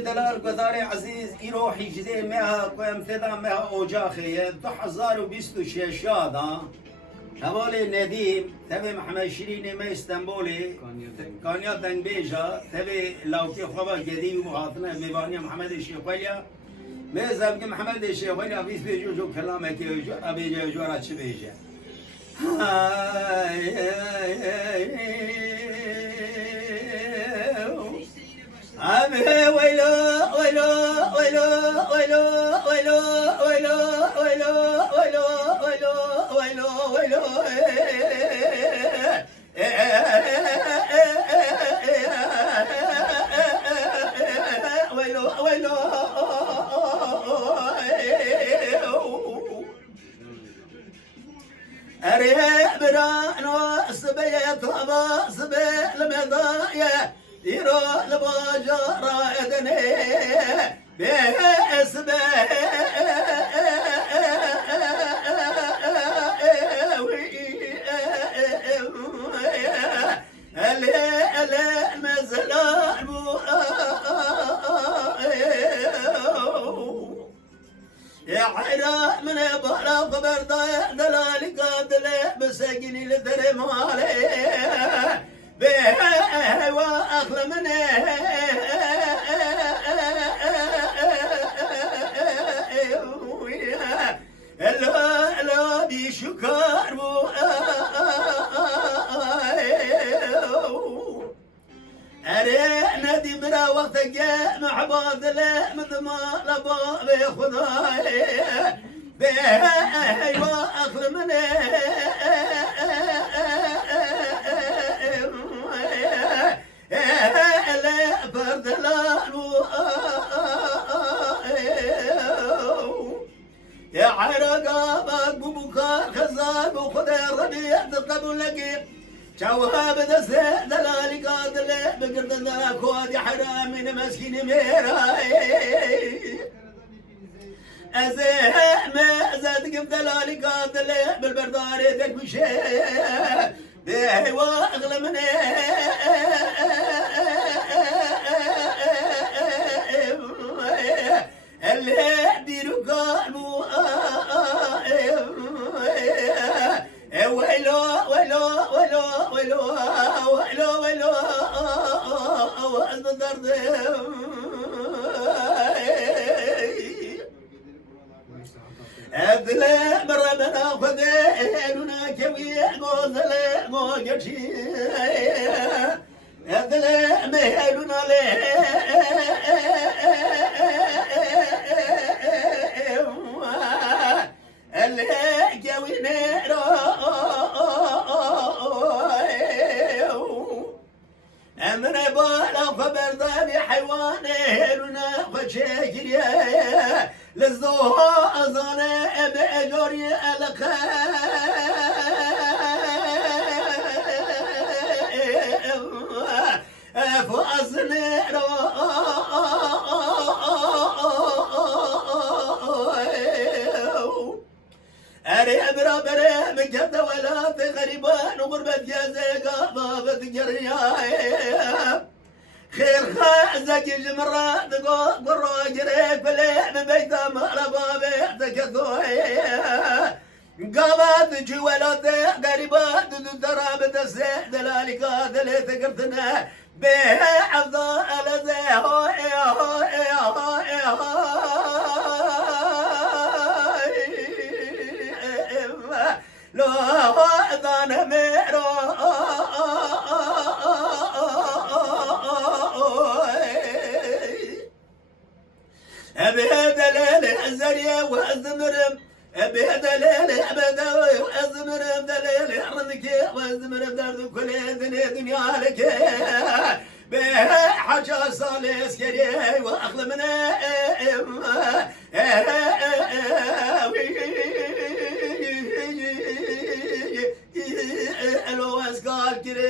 دلال گذاری عزیز ایرو حجزه مها کویم فدا مها اوجاخیه 2026 یادا حوالی ندیم تبی محمد شیرین ما استنبولی کانیا دنگ بیجا تبی لاوکی خوابا گدی و مخاطنه میبانی محمد شیخوالیا میزم که محمد شیخوالیا بیس بیجو جو کلامه که ابیجا جورا چی بیجا أبي ويلو ويلو ويلو ويلو ويلو ويلو ويلو ويلو ويلو ويلو ويلو ويلو ويلو أريح برانو سبية طبا سبي لمضايا يرو لباجا رايدني باسمه المزلال يا حيرا من بحر خبر ضايع دلالي قاتل مساكيني لثري مالي بيه واخل منه لا بشكر أري ندي مرا وقت جاء محبوب له مثل ما لبا بخداي بيه واخل منه يا عرقابك ببكار خزان وخذ الربيع تقبل لك جواب دسه دلالي قادر بقرد ذاك يا حرام من مسكين ميراي أزه ما زادك بدلالي قادر بالبرداري ذاك بشي بيه واغلى منه اللي بيرو قالوا ويلو ويلو ويلو ويلو ويلو ويلو الدرد أدلى بربنا خذيننا كوي غوزلة غوجشي أدلى مهلنا له اللي جوي نيرو أمر بالا خبر ذابي حيواني لنا خشاكري للزوها أظني بأجوري الخير فأصني أري أبرا بري من جد ولا غريبان وغربة جازيقا بابة جرياي خير خازك جمرة تقو قرو جريك بلي من بيتا مهربا بيحتك الثوي قامت جوالات غريبات ترابة السيح دلالي قاتل تقرتنا بيه عفضاء لزيه لو أذان ميرو أبي هذا ليل الزريا وأزمرم أبي هذا ليل أبدا وأزمرم ذا ليل حرمك وأزمرم دار كل دنيا لك به حاجة صالح سكري وأخذ منه الواس قال كري